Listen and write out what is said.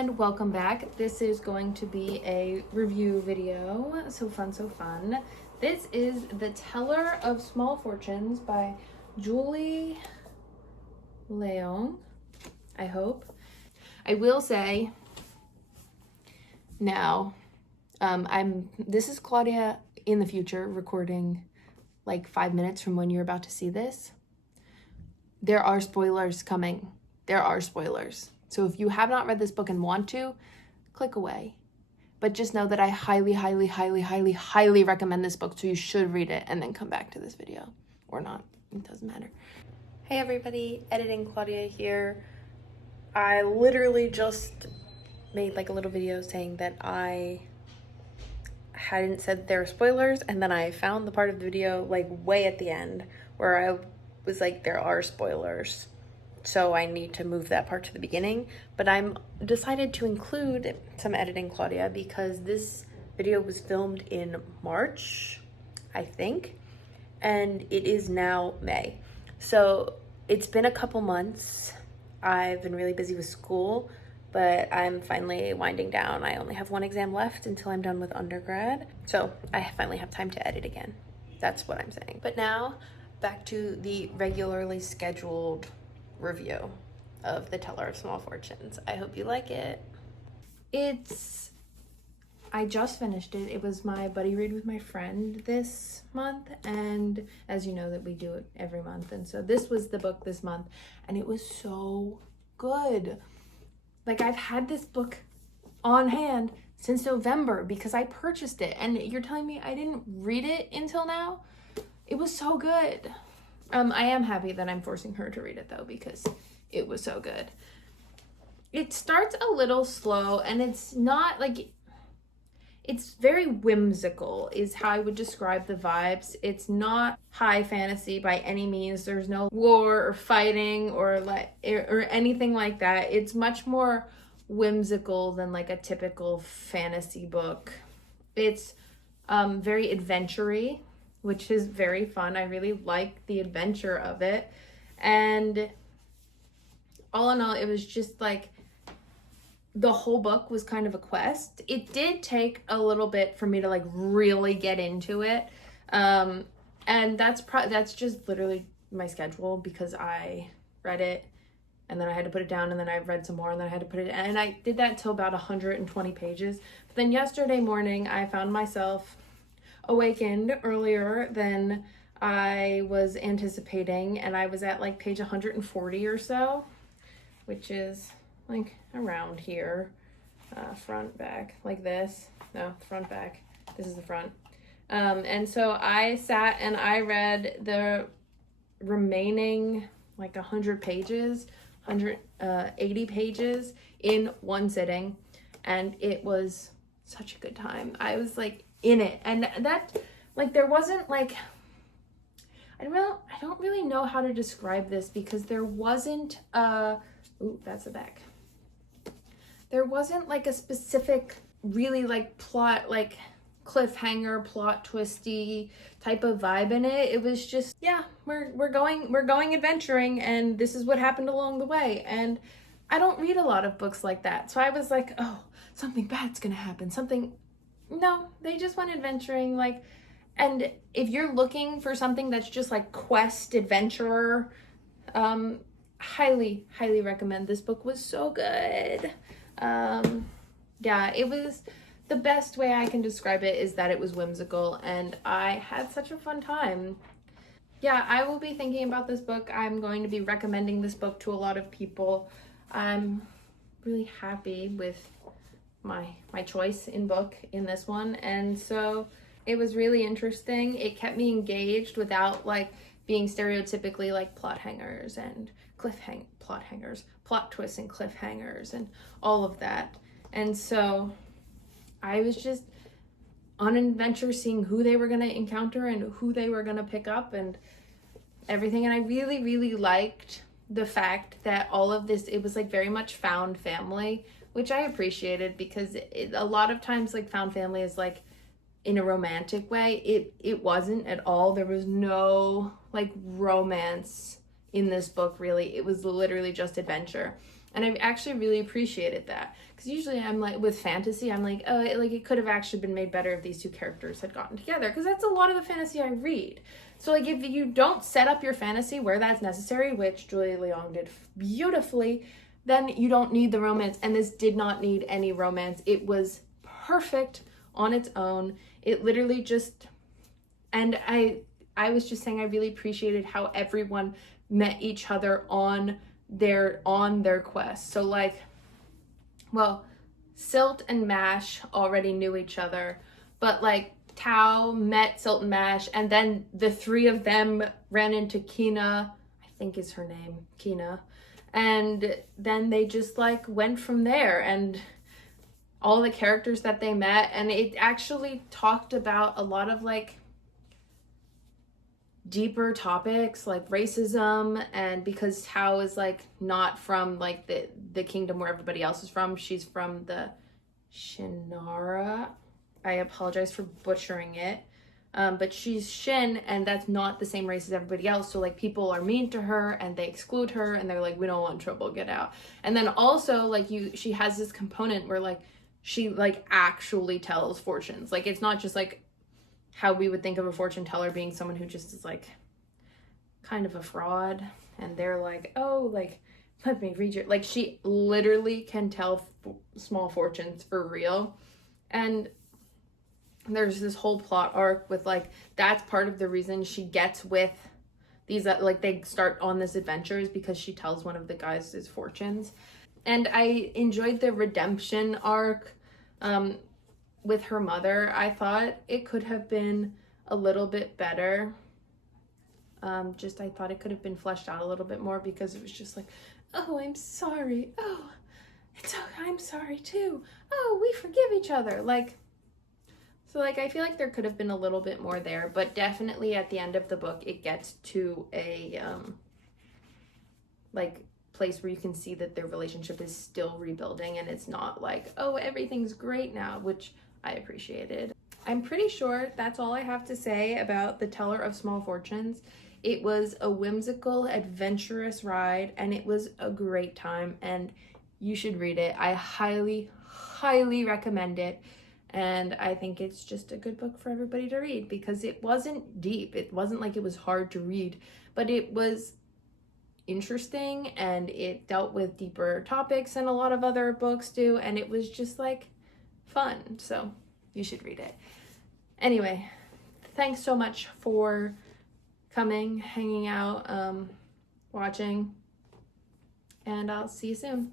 and welcome back. This is going to be a review video. So fun, so fun. This is The Teller of Small Fortunes by Julie Leong, I hope. I will say now, this is Claudia in the future recording like 5 minutes from when you're about to see this. There are spoilers coming. There are spoilers. So if you have not read this book and want to, click away. But just know that I highly, highly, highly, highly, highly recommend this book, so you should read it and then come back to this video. Or not. It doesn't matter. Hey everybody, Editing Claudia here. I literally just made like a little video saying that I hadn't said there were spoilers, and then I found the part of the video like way at the end where I was like, there are spoilers. So I need to move that part to the beginning, but I'm decided to include some Editing Claudia because this video was filmed in March, I think, and it is now May. So it's been a couple months. I've been really busy with school, but I'm finally winding down. I only have one exam left until I'm done with undergrad. So I finally have time to edit again. That's what I'm saying. But now back to the regularly scheduled review of The Teller of Small Fortunes. I hope you like it. I just finished it. It was my buddy read with my friend this month, and as you know that we do it every month, and so this was the book this month, and it was so good. Like, I've had this book on hand since November because I purchased it, and you're telling me I didn't read it until now? It was so good. I am happy that I'm forcing her to read it though, because it was so good. It starts a little slow, and it's not like, it's very whimsical is how I would describe the vibes. It's not high fantasy by any means. There's no war or fighting or anything like that. It's much more whimsical than like a typical fantasy book. It's very adventure-y, which is very fun. I really like the adventure of it. And all in all, it was just like, the whole book was kind of a quest. It did take a little bit for me to like really get into it. And that's just literally my schedule, because I read it and then I had to put it down, and then I read some more, and then I had to put it, and I did that till about 120 pages. But then yesterday morning, I found myself awakened earlier than I was anticipating, and I was at like page 140 or so, which is like around here, front, back, like this. No, front, back. This is the front. And so I sat and I read the remaining like 100 pages, 180 pages in one sitting, and it was such a good time. I was like in it, and that, like, there wasn't like, I don't really know how to describe this, because there wasn't that's the back. There wasn't like a specific really like plot, like cliffhanger, plot twisty type of vibe in it. It was just, yeah, we're going adventuring, and this is what happened along the way. And I don't read a lot of books like that, so I was like, oh, something bad's gonna happen, no, they just went adventuring, like. And if you're looking for something that's just like quest adventurer, highly, highly recommend. This book was so good. Yeah, it was, the best way I can describe it is that it was whimsical, and I had such a fun time. Yeah, I will be thinking about this book. I'm going to be recommending this book to a lot of people. I'm really happy with my choice in book in this one, and so it was really interesting. It kept me engaged without like being stereotypically like plot hangers and plot twists and cliffhangers and all of that. And so I was just on an adventure, seeing who they were going to encounter and who they were going to pick up and everything. And I really, really liked the fact that all of this, it was like very much found family, which I appreciated, because a lot of times like found family is like in a romantic way. It wasn't at all. There was no like romance in this book, really. It was literally just adventure. And I actually really appreciated that. Because usually I'm like, with fantasy, I'm like, oh, it could have actually been made better if these two characters had gotten together. Because that's a lot of the fantasy I read. So, like, if you don't set up your fantasy where that's necessary, which Julia Leong did beautifully, then you don't need the romance. And this did not need any romance. It was perfect on its own. It literally just... And I was just saying I really appreciated how everyone met each other on their quest. So, like, well, Silt and Mash already knew each other, but like Tao met Silt and Mash, and then the three of them ran into Kina, I think is her name, Kina, and then they just like went from there, and all the characters that they met, and it actually talked about a lot of like deeper topics like racism, and because Tao is like not from like the kingdom where everybody else is from, she's from the Shinara. I apologize for butchering it, but she's Shin, and that's not the same race as everybody else. So like people are mean to her and they exclude her, and they're like, we don't want trouble, get out. And then also like she has this component where like she like actually tells fortunes. Like it's not just like how we would think of a fortune teller being someone who just is like kind of a fraud, and they're like, oh, like, let me read your, like, she literally can tell small fortunes for real. And there's this whole plot arc with like, that's part of the reason she gets with these, like they start on this adventure is because she tells one of the guys his fortunes. And I enjoyed the redemption arc with her mother. I thought it could have been a little bit better. I thought it could have been fleshed out a little bit more, because it was just like, oh, I'm sorry. Oh, it's okay. I'm sorry too. Oh, we forgive each other. Like, so like, I feel like there could have been a little bit more there, but definitely at the end of the book, it gets to a, like, place where you can see that their relationship is still rebuilding, and it's not like, oh, everything's great now, which I appreciated. I'm pretty sure that's all I have to say about The Teller of Small Fortunes. It was a whimsical, adventurous ride, and it was a great time, and you should read it. I highly, highly recommend it, and I think it's just a good book for everybody to read, because it wasn't deep. It wasn't like it was hard to read, but it was interesting, and it dealt with deeper topics than a lot of other books do, and it was just like fun. So you should read it. Anyway, thanks so much for coming, hanging out, watching, and I'll see you soon.